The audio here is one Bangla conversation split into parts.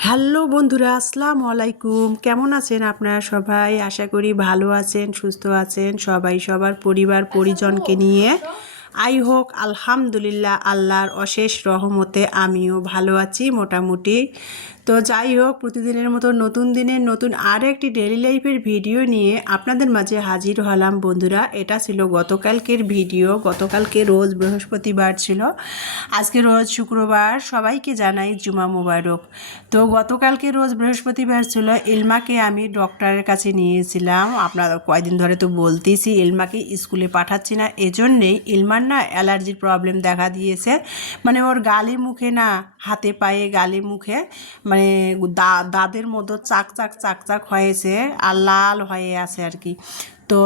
হ্যালো বন্ধুরা, আসসালামু আলাইকুম। কেমন আছেন আপনারা সবাই? আশা করি ভালো আছেন, সুস্থ আছেন সবাই, সবার পরিবার, পরিজনকে নিয়ে। আই হোক, আলহামদুলিল্লাহ, আল্লাহর অশেষ রহমতে আমিও ভালো আছি মোটামুটি। তো যাই হোক, প্রতিদিনের মতো নতুন দিনের নতুন আর একটি ডেলি লাইফের ভিডিও নিয়ে আপনাদের মাঝে হাজির হলাম। বন্ধুরা, এটা ছিল গতকালকের ভিডিও গতকালকে রোজ বৃহস্পতিবার ছিল। আজকে রোজ শুক্রবার, সবাইকে জানাই জুমা মোবারক। তো গতকালকে রোজ বৃহস্পতিবার ছিল, ইলমাকে আমি ডক্টরের কাছে নিয়েছিলাম। আপনার কয়দিন ধরে তো বলতেছি ইলমাকে স্কুলে পাঠাচ্ছি না। এজন্যেই ইলমার না অ্যালার্জির প্রবলেম দেখা দিয়েছে। মানে ওর গালে মুখে না, হাতে পায়ে গালে মুখে মানে দা দাঁতের মতো চাক চাক চাক চাক হয়েছে আর লাল হয়ে আছে আর কি। তো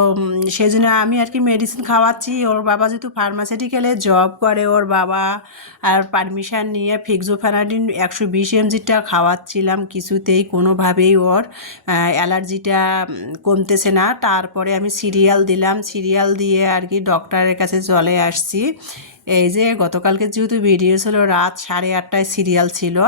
সেই জন্য আমি আর কি মেডিসিন খাওয়াচ্ছি। ওর বাবা যেহেতু ফার্মাসিউটিক্যালে জব করে, ওর বাবা আর পারমিশন নিয়ে ফিক্সোফেনাডিন একশো বিশ এমজিটা খাওয়াচ্ছিলাম কিছুতেই, কোনোভাবেই ওর অ্যালার্জিটা কমতেছে না। তারপরে আমি সিরিয়াল দিলাম। সিরিয়াল দিয়ে আর কি ডক্টরের কাছে চলে আসছি। এই যে গতকালকে যেহেতু ভিডিও ছিল, রাত সাড়ে আটটায় সিরিয়াল ছিল।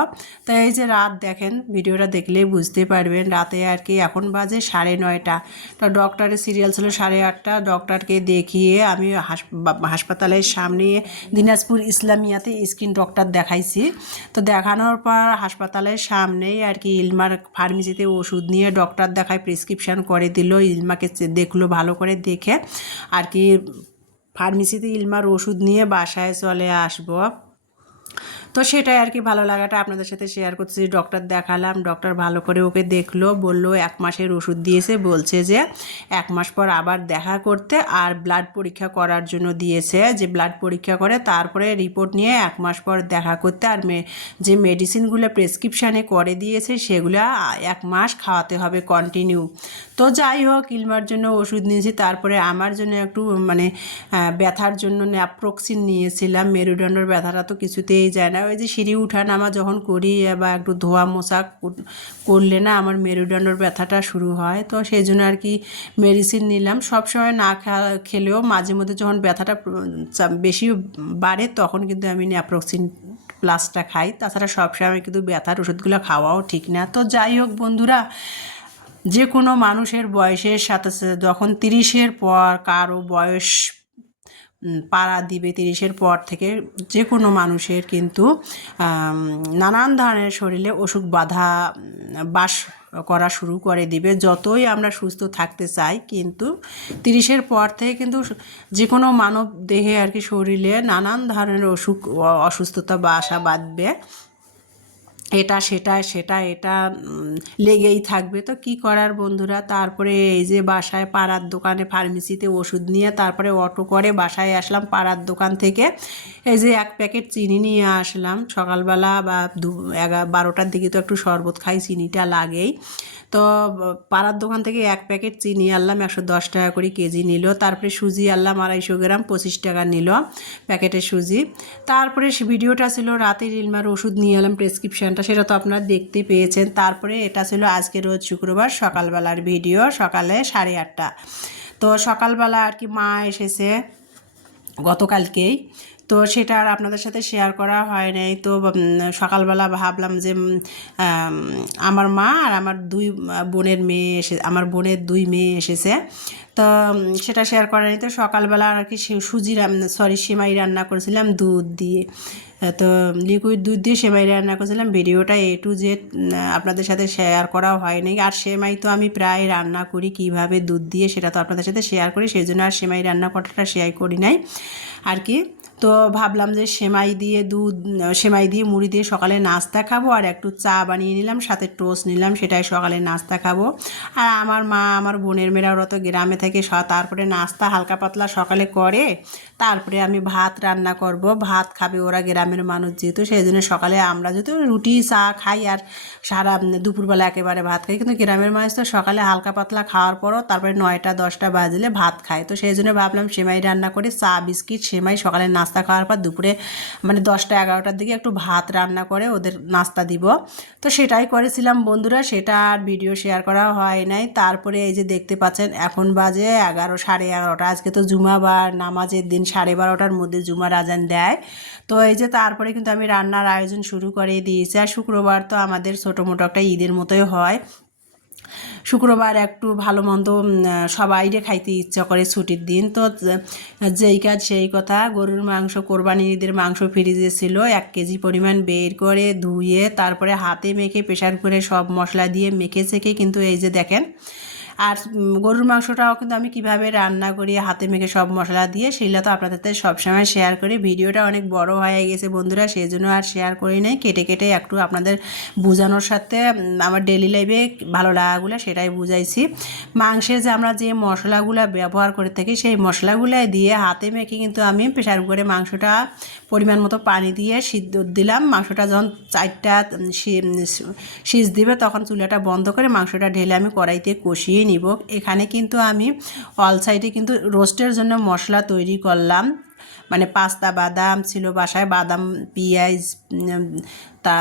তো এই যে রাত দেখেন, ভিডিওটা দেখলেই বুঝতে পারবেন, রাতে আর কি এখন বাজে সাড়ে নয়টা। তো ডক্টরের সিরিয়াল ছিল সাড়ে আটটা, ডক্টরকে দেখিয়ে আমি হাস- হাসপাতালের সামনে দিনাজপুর ইসলামিয়াতে স্কিন ডক্টর দেখাইছি। তো দেখানোর পর হাসপাতালের সামনেই আর কি ইলমার ফার্মেসিতে ওষুধ নিয়ে ডক্টর দেখায় প্রেসক্রিপশন করে দিল, ইলমাকে দেখল, ভালো করে দেখে আর কি ফার্মেসিতে ইলমার ওষুধ নিয়ে বাসায় চলে আসব। তো সেটাই আর কি ভালো লাগাটা আপনাদের সাথে শেয়ার করছি ডক্টর দেখালাম ডক্টর ভালো করে ওকে দেখল, বলল এক মাসের ওষুধ দিয়েছে, বলছে যে এক মাস পর আবার দেখা করতে আর ব্লাড পরীক্ষা করার জন্য দিয়েছে, যে ব্লাড পরীক্ষা করে তারপরে রিপোর্ট নিয়ে এক মাস পর দেখা করতে আর মে যে মেডিসিনগুলো প্রেসক্রিপশানে করে দিয়েছে সেগুলো এক মাস খাওয়াতে হবে কন্টিনিউ তো যাই হোক, ইলমার জন্য ওষুধ নিয়েছি, তারপরে আমার জন্য একটু মানে ব্যথার জন্য ন্যাপ্রোক্সিন নিয়েছিলাম, মেরুদণ্ডের ব্যথাটা তো কিছুতেই যায় না। ওই যে সিঁড়ি উঠা নামা যখন করি, বা একটু ধোয়া মোছা করলে না আমার মেরুদণ্ডের ব্যথাটা শুরু হয়। তো সেই জন্য আর কি মেডিসিন নিলাম। সবসময় না খেলেও মাঝে মধ্যে যখন ব্যথাটা বেশি বাড়ে তখন কিন্তু আমি ন্যাপ্রোক্সিন প্লাসটা খাই। তাছাড়া সবসময় কিন্তু ব্যথার ওষুধগুলো খাওয়াও ঠিক না। তো যাই হোক বন্ধুরা যে কোনো মানুষের বয়সের সাথে, যখন তিরিশের পর কারও বয়স পাড়া দিবে তিরিশের পর থেকে যে কোনো মানুষের কিন্তু নানান ধরনের শরীরে অসুখ বাধা বাস করা শুরু করে দিবে। যতই আমরা সুস্থ থাকতে চাই, কিন্তু তিরিশের পর থেকে কিন্তু যে কোনো মানব দেহে আর কি শরীরে নানান ধরনের অসুখ অসুস্থতা বাসা বাঁধবে। এটা, সেটা সেটা, এটা লেগেই থাকবে। তো কি করার বন্ধুরা? তারপরে এই যে বাসায় পাড়ার দোকানে ফার্মেসিতে ওষুধ নিয়ে তারপরে অটো করে বাসায় আসলাম পাড়ার দোকান থেকে। এই যে এক প্যাকেট চিনি নিয়ে আসলাম। সকালবেলা বা দু এগারো বারোটার দিকে তো একটু শরবত খাই, চিনিটা লাগেই। তো পাড়ার দোকান থেকে এক প্যাকেট চিনি আনলাম, একশো দশ টাকা করে কেজি নিল। তারপরে সুজি আনলাম, আড়াইশো গ্রাম, পঁচিশ টাকা নিল প্যাকেটের সুজি। তারপরে ভিডিওটা ছিল রাতের ইলমার ওষুধ নিয়ে এলাম প্রেসক্রিপশনটা সেটা তো আপনারা দেখতে পেয়েছেন। তারপরে এটা ছিল আজকে রোজ শুক্রবার সকালবেলার ভিডিও, সকালে সাড়ে আটটা। তো সকালবেলা আর কি মা এসেছে গতকালকেই। তো সেটা আর আপনাদের সাথে শেয়ার করা হয় নাই। তো সকালবেলা ভাবলাম যে আমার মা আর আমার দুই বোনের মেয়ে এসে, আমার বোনের দুই মেয়ে এসেছে। তো সেটা শেয়ার করা নেই। তো সকালবেলা আর কি সুজি সরি সেমাই রান্না করেছিলাম দুধ দিয়ে। তো লিকুইড দুধ দিয়ে সেমাই রান্না করেছিলাম। ভিডিওটা এ টু জেড আপনাদের সাথে শেয়ার করা হয়নি আর সেমাই তো আমি প্রায় রান্না করি কীভাবে দুধ দিয়ে সেটা তো আপনাদের সাথে শেয়ার করি। সেই জন্য আর সেমাই রান্না করাটা শেয়ার করি নাই। আর কি, তো ভাবলাম যে সেমাই দিয়ে দুধ, সেমাই দিয়ে মুড়ি দিয়ে সকালে নাস্তা খাব আর একটু চা বানিয়ে নিলাম, সাথে টোস্ট নিলাম, সেটাই সকালে নাস্তা খাব। আর আমার মা, আমার বোনের মেয়েরা, ওরা তো গ্রামে থেকে তারপরে নাস্তা হালকা পাতলা সকালে করে, তারপরে আমি ভাত রান্না করব, ভাত খাবে ওরা গ্রামের মানুষ যেহেতু, সেই জন্য সকালে আমরা যেহেতু রুটি, চা খাই আর সারা দুপুরবেলা একেবারে ভাত খাই, কিন্তু গ্রামের মানুষ তো সকালে হালকা পাতলা খাওয়ার পরও তারপরে নয়টা, দশটা বাজলে ভাত খায়। তো সেই জন্য ভাবলাম সেমাই রান্না করে, চা, বিস্কিট, সেমাই সকালে নাস্তা খাওয়ার পর দুপুরে মানে দশটা, এগারোটার দিকে একটু ভাত রান্না করে ওদের নাস্তা দিব। তো সেটাই করেছিলাম বন্ধুরা, সেটা আর ভিডিও শেয়ার করা হয় নাই। তারপরে এই যে দেখতে পাচ্ছেন, এখন বাজে এগারো, সাড়ে এগারোটা। আজকে তো জুমা বা নামাজের দিন সাড়ে বারোটার মধ্যে জুমার আজান দেয়। তো এই যে তারপরে কিন্তু আমি রান্নার আয়োজন শুরু করে দিয়েছি। আর শুক্রবার তো আমাদের ছোটো মোটো একটা ঈদের মতোই হয়। শুক্রবার একটু ভালো মন্দ সবাইরে খাইতে ইচ্ছা করে ছুটির দিন। তো যেই কাজ সেই কথা, গরুর মাংস কোরবানি ঈদের মাংস ফ্রিজে ছিল, এক কেজি পরিমাণ বের করে ধুয়ে তারপরে হাতে মেখে প্রেশার করে সব মশলা দিয়ে মেখে সেখে কিন্তু এই যে দেখেন আর গরুর মাংসটাও কিন্তু আমি কীভাবে রান্না করি, হাতে মেখে সব মশলা দিয়ে, সেগুলো তো আপনাদের সবসময় শেয়ার করি। ভিডিওটা অনেক বড় হয়ে গেছে বন্ধুরা সেই জন্য আর শেয়ার করি নাই। কেটে কেটে একটু আপনাদের বোঝানোর সাথে আমার ডেলি লাইফে ভালো লাগাগুলো সেটাই বুঝাইছি। মাংসের যে আমরা যে মশলাগুলো ব্যবহার করে থাকি, সেই মশলাগুলো দিয়ে হাতে মেখে কিন্তু আমি প্রেশার কুকারে মাংসটা পরিমাণ মতো পানি দিয়ে সিদ্ধ দিলাম। মাংসটা যখন চারটা সিজ দিবে তখন চুলাটা বন্ধ করে মাংসটা ঢেলে আমি কড়াইতে কষিয়ে নিব। এখানে কিন্তু আমি অল সাইডে কিন্তু রোস্টের জন্য মশলা তৈরি করলাম। মানে পাস্তা, বাদাম ছিল বাসায়, বাদাম, পিঁয়াজ তা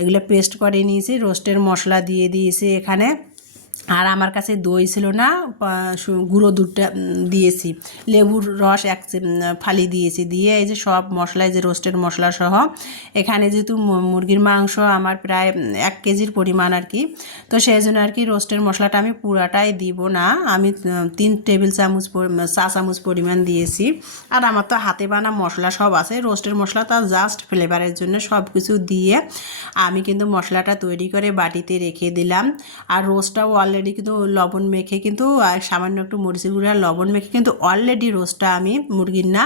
এগুলো পেস্ট করে নিয়েছি রোস্টের মশলা দিয়ে দিয়েছি এখানে। আর আমার কাছে দই ছিল না গুঁড়ো দুধটা দিয়েছি। লেবুর রস এক ফালি দিয়েছি, দিয়ে এই যে সব মশলায় যে রোস্টেড মশলা সহ, এখানে যেহেতু মুরগির মাংস আমার প্রায় এক কেজির পরিমাণ আর কি, তো সেই জন্য আর কি রোস্টের মশলাটা আমি পুরাটাই দিব না। আমি তিন টেবিল চামচ চা চামচ পরিমাণ দিয়েছি। আর আমার তো হাতে বানা মশলা সব আছে রোস্টের মশলা তার জাস্ট ফ্লেভারের জন্য সব কিছু দিয়ে আমি কিন্তু মশলাটা তৈরি করে বাটিতে রেখে দিলাম। আর রোস্টটাও অলরেডি কিন্তু লবণ মেখে কিন্তু আর সামান্য একটু মরিচের গুঁড়া লবণ মেখে কিন্তু অলরেডি রোস্টটা আমি মুরগির না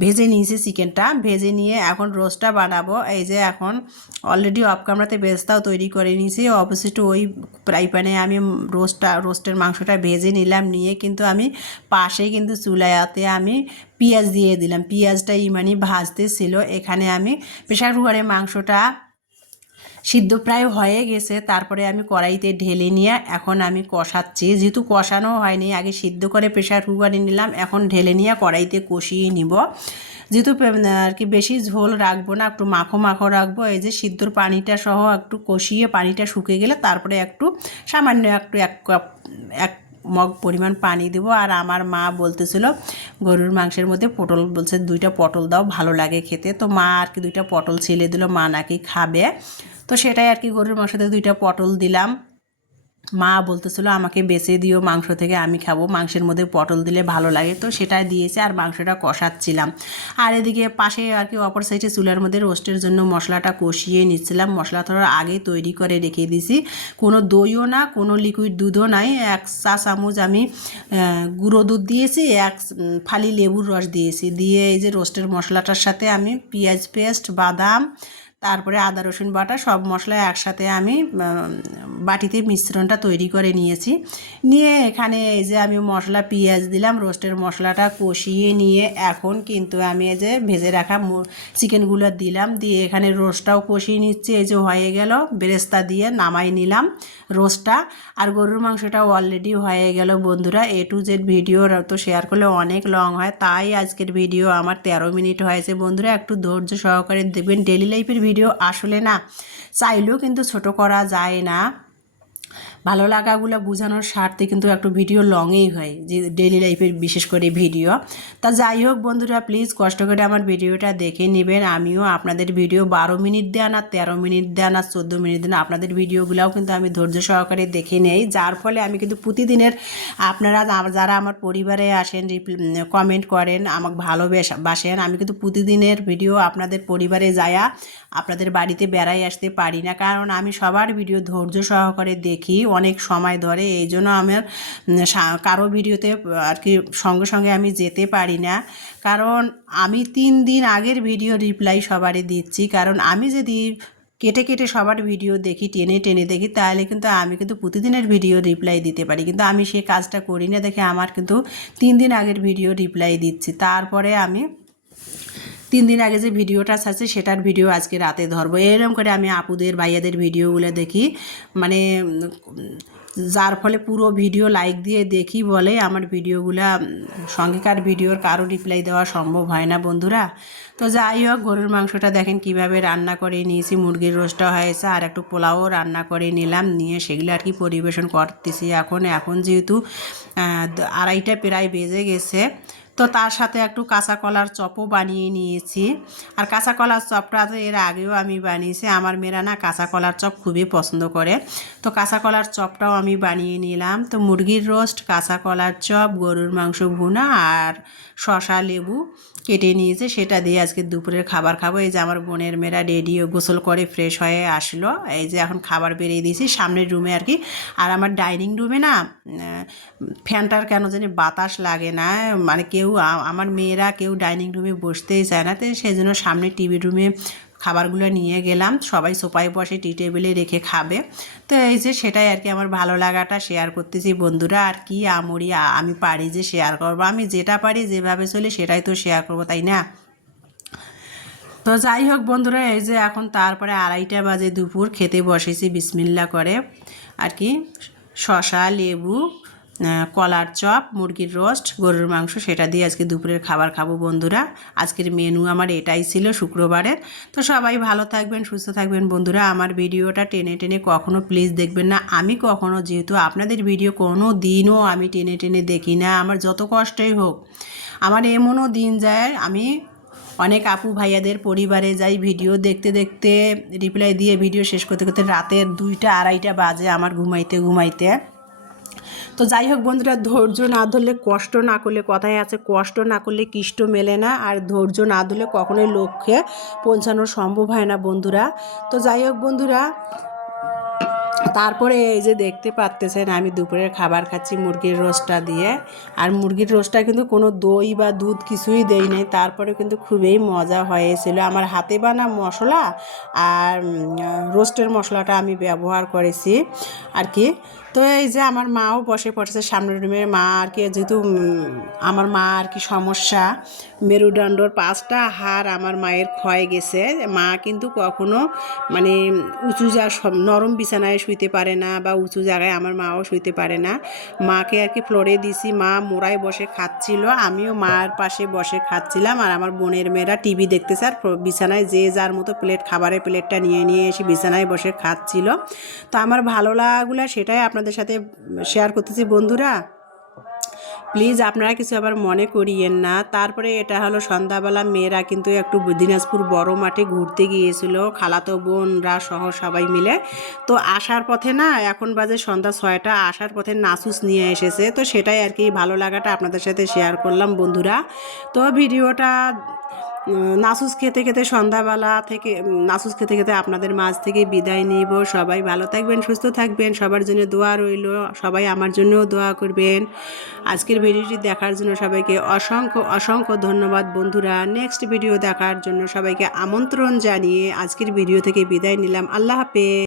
ভেজে নিয়েছি চিকেনটা। ভেজে নিয়ে এখন রোস্টটা বানাবো। এই যে এখন অলরেডি অফ কামড়াতে বেস্তাও তৈরি করে নিয়েছি। অপোজিট ওই ফ্রাই প্যানে আমি রোস্টটা রোস্টের মাংসটা ভেজে নিলাম। নিয়ে কিন্তু আমি পাশে কিন্তু চুলাতে আমি পেঁয়াজ দিয়ে দিলাম। পেঁয়াজটা ইমানি ভাজতে ছিল। এখানে আমি প্রেশার কুকারে মাংসটা সিদ্ধ প্রায় হয়ে গেছে, তারপরে আমি কড়াইতে ঢেলে নিয়ে এখন আমি কষাচ্ছি। যেহেতু কষানো হয়নি, আগে সিদ্ধ করে প্রেশার কুকারে নিলাম, এখন ঢেলে নিয়ে কড়াইতে কষিয়ে নিব। যেহেতু আর কি বেশি ঝোল রাখব না, একটু মাখো মাখো রাখব, এই যে সিদ্ধর পানিটা সহ একটু কষিয়ে পানিটা শুকিয়ে গেলে তারপরে একটু সামান্য একটু এক কাপ এক মগ পরিমাণ পানি দেব আর আমার মা বলতেছিল, গরুর মাংসের মধ্যে পটল বলছে দুইটা পটল দাও, ভালো লাগে খেতে। তো মা আর কি দুইটা পটল ছেলে দিল, মা নাকি খাবে। তো সেটাই আর কি গরুর মাংসতে দুইটা পটল দিলাম। মা বলতেছিল, আমাকে বেছে দিও মাংস থেকে, আমি খাব। মাংসের মধ্যে পটল দিলে ভালো লাগে। তো সেটাই দিয়েছে আর মাংসটা কষাচ্ছিলাম। আর এদিকে পাশে আর কি অপর সাইডে চুলার মধ্যে রোস্টের জন্য মশলাটা কষিয়ে নিচ্ছিলাম। মশলা থোড়া আগে তৈরি করে রেখে দিছি কোনো দইও না, কোনো লিকুইড দুধও নাই। এক চা চামচ আমি গুঁড়ো দুধ দিয়েছি, এক ফালি লেবুর রস দিয়েছি। দিয়ে এই যে রোস্টের মশলাটার সাথে আমি পেঁয়াজ পেস্ট, বাদাম তারপরে আদা, রসুন বাটা সব মশলা একসাথে আমি বাটিতে মিশ্রণটা তৈরি করে নিয়েছি। নিয়ে এখানে এই যে আমি মশলা পেঁয়াজ দিলাম, রোস্টের মশলাটা কষিয়ে নিয়ে এখন কিন্তু আমি এই যে ভেজে রাখা চিকেনগুলো দিলাম। দিয়ে এখানে রোস্টটাও কষিয়ে নিচ্ছি, এই যে হয়ে গেল, বেরেস্তা দিয়ে নামাই নিলাম রোস্টটা। আর গরুর মাংসটা অলরেডি হয়ে গেল বন্ধুরা, এ টু জেড ভিডিও তো শেয়ার করলে অনেক লং হয়, তাই আজকের ভিডিও আমার তেরো মিনিট হয়েছে। বন্ধুরা একটু ধৈর্য সহকারে দেখবেন ডেলি লাইফের ভিডিও আসলে না চাইলেও কিন্তু ছোট করা যায় না। ভালো লাগাগুলো বোঝানোর স্বার্থে কিন্তু একটু ভিডিও লংই হয়, যে ডেলি লাইফের বিশেষ করে ভিডিও। তা যাই হোক বন্ধুরা প্লিজ কষ্ট করে আমার ভিডিওটা দেখে নেবেন। আমিও আপনাদের ভিডিও বারো মিনিট দেন আর তেরো মিনিট দেন আর চোদ্দ মিনিট দেন আপনাদের ভিডিওগুলোও কিন্তু আমি ধৈর্য সহকারে দেখে নেই। যার ফলে আমি কিন্তু প্রতিদিনের আপনারা যারা আমার পরিবারে আসেন কমেন্ট করেন, আমাকে ভালোবেসা বাসেন আমি কিন্তু প্রতিদিনের ভিডিও আপনাদের পরিবারে যায়া আপনাদের বাড়িতে বেড়াই আসতে পারি না। কারণ আমি সবার ভিডিও ধৈর্য সহকারে দেখি অনেক সময় ধরে, এই জন্য আমার সা- কারও ভিডিওতে আর কি সঙ্গে সঙ্গে আমি যেতে পারি না। কারণ আমি তিন দিন আগের ভিডিও রিপ্লাই সবারই দিচ্ছি। কারণ আমি যদি কেটে কেটে সবার ভিডিও দেখি, টেনে টেনে দেখি, তাহলে কিন্তু আমি কিন্তু প্রতিদিনের ভিডিও রিপ্লাই দিতে পারি। কিন্তু আমি সেই কাজটা করি না দেখে আমার কিন্তু তিন দিন আগের ভিডিও রিপ্লাই দিচ্ছি। তারপরে আমি তিন দিন আগে যে ভিডিওটা আছে, সেটার ভিডিও আজকে রাতে ধরবো। এরকম করে আমি আপুদের, ভাইয়াদের ভিডিওগুলো দেখি। মানে যার ফলে পুরো ভিডিও লাইক দিয়ে দেখি বলে আমার ভিডিওগুলা, সঙ্গেকার ভিডিওর কারও রিপ্লাই দেওয়া সম্ভব হয় না বন্ধুরা। তো যাই হোক, গরুর মাংসটা দেখেন কীভাবে রান্না করে নিয়েছি। মুরগির রোস্টটা হয়েছে, আর একটু পোলাও রান্না করে নিলাম। নিয়ে সেগুলো আর কি পরিবেশন করতেছি এখন। এখন যেহেতু আড়াইটা প্রায় বেজে গেছে তো তার সাথে একটু কাঁচা কলার চপও বানিয়ে নিয়েছি। আর কাঁচা কলার চপটা তো এর আগেও আমি বানিয়েছি। আমার মেয়েরা না কাঁচা কলার চপ খুবই পছন্দ করে। তো কাঁচা কলার চপটাও আমি বানিয়ে নিলাম। তো মুরগির রোস্ট কাঁচা কলার চপ, গরুর মাংস ভুনা আর শশা লেবু কেটে নিয়েছে, সেটা দিয়ে আজকে দুপুরের খাবার খাব। এই যে আমার বোনের মেয়েরা রেডি গোসল করে ফ্রেশ হয়ে আসলো। এই যে এখন খাবার বেরিয়ে দিয়েছি সামনের রুমে আর কি। আর আমার ডাইনিং রুমে না ফ্যানটার কেন জানি বাতাস লাগে না। মানে কেউ আমার মেয়েরা কেউ ডাইনিং রুমে বসতেই চায় না। তো সেই জন্য সামনে টিভি রুমে খাবারগুলো নিয়ে গেলাম। সবাই সোফায় বসে টি টেবিলে রেখে খাবে। তো এই যে সেটাই আর কি আমার ভালো লাগাটা শেয়ার করতেছি। বন্ধুরা, আর কি আমরি আমি পারি যে শেয়ার করব। আমি যেটা পারি, যেভাবে চলি সেটাই তো শেয়ার করব, তাই না? তো যাই হোক বন্ধুরা, এই যে এখন তারপরে আড়াইটা বাজে দুপুর। খেতে বসেছি, বিসমিল্লা করে। আর কি শশা লেবু কলার চপ, মুরগির রোস্ট, গরুর মাংস, সেটা দিয়ে আজকে দুপুরের খাবার খাব বন্ধুরা। আজকের মেনু আমার এটাই ছিল শুক্রবারের। তো সবাই ভালো থাকবেন, সুস্থ থাকবেন বন্ধুরা। আমার ভিডিওটা টেনে টেনে কখনো প্লিজ দেখবেন না। আমি কখনো যেহেতু আপনাদের ভিডিও কোনো দিনও আমি টেনে টেনে দেখি না। আমার যত কষ্টই হোক, আমার এমনও দিন যায়, আমি অনেক আপু ভাইয়াদের পরিবারে যাই ভিডিও দেখতে দেখতে রিপ্লাই দিয়ে ভিডিও শেষ করতে করতে রাতের দুইটা, আড়াইটা বাজে আমার ঘুমাইতে ঘুমাইতে। তো যাই হোক বন্ধুরা, ধৈর্য না ধরলে কষ্ট না করলে কথায় আছে, কষ্ট না করলে কিষ্ট মেলে না, আর ধৈর্য না ধরলে কখনোই লক্ষ্যে পৌঁছানো সম্ভব হয় না বন্ধুরা। তো যাই হোক বন্ধুরা, তারপরে এই যে দেখতে পারতেছেন, আমি দুপুরের খাবার খাচ্ছি মুরগির রোস্টটা দিয়ে, আর মুরগির রোস্টটা কিন্তু কোনো দই বা দুধ কিছুই দেই নাই তারপরে কিন্তু খুবই মজা হয়েছিল। আমার হাতে বানা মশলা আর রোস্টের মশলাটা আমি ব্যবহার করেছি, আর কি। তো এই যে আমার মাও বসে পড়েছে সামনের রুমের মা আর কি যেহেতু আমার মা আর কি সমস্যা, মেরুদণ্ডর পাঁচটা হাড় আমার মায়ের ক্ষয় গেছে। মা কিন্তু কখনো মানে উঁচু যা নরম বিছানায় শুইতে পারে না বা উঁচু জায়গায় আমার মাও শুইতে পারে না। মাকে আর কি ফ্লোরে দিছি, মা মোড়ায় বসে খাচ্ছিল, আমিও মার পাশে বসে খাচ্ছিলাম আর আমার বোনের মেয়েরা টিভি দেখতেছে আর বিছানায় যে যার মতো প্লেট খাবারের প্লেটটা নিয়ে নিয়ে এসে বিছানায় বসে খাচ্ছিল। তো আমার ভালো লাগাগুলো সেটাই আপনাদের সাথে শেয়ার করতেছি। বন্ধুরা প্লিজ আপনারা কিছু আবার মনে করিয়েন না। তারপরে এটা হলো সন্ধ্যাবেলা, মেয়েরা কিন্তু একটু দিনাজপুর বড় মাঠে ঘুরতে গিয়েছিল। খালাতো বোনরা সহ সবাই মিলে। তো আসার পথে না, এখন বাজে সন্ধ্যা ছয়টা, আসার পথে নাসুস নিয়ে এসেছে। তো সেটাই আর কি ভালো লাগাটা আপনাদের সাথে শেয়ার করলাম বন্ধুরা। তো ভিডিওটা নাসুস খেতে খেতে সন্ধ্যাবেলা থেকে নাসুস খেতে খেতে আপনাদের মাঝ থেকে বিদায় নিব। সবাই ভালো থাকবেন, সুস্থ থাকবেন, সবার জন্য দোয়া রইল। সবাই আমার জন্যও দোয়া করবেন। আজকের ভিডিওটি দেখার জন্য সবাইকে অসংখ্য অসংখ্য ধন্যবাদ বন্ধুরা। নেক্সট ভিডিও দেখার জন্য সবাইকে আমন্ত্রণ জানিয়ে আজকের ভিডিও থেকে বিদায় নিলাম। আল্লাহ হাফেজ।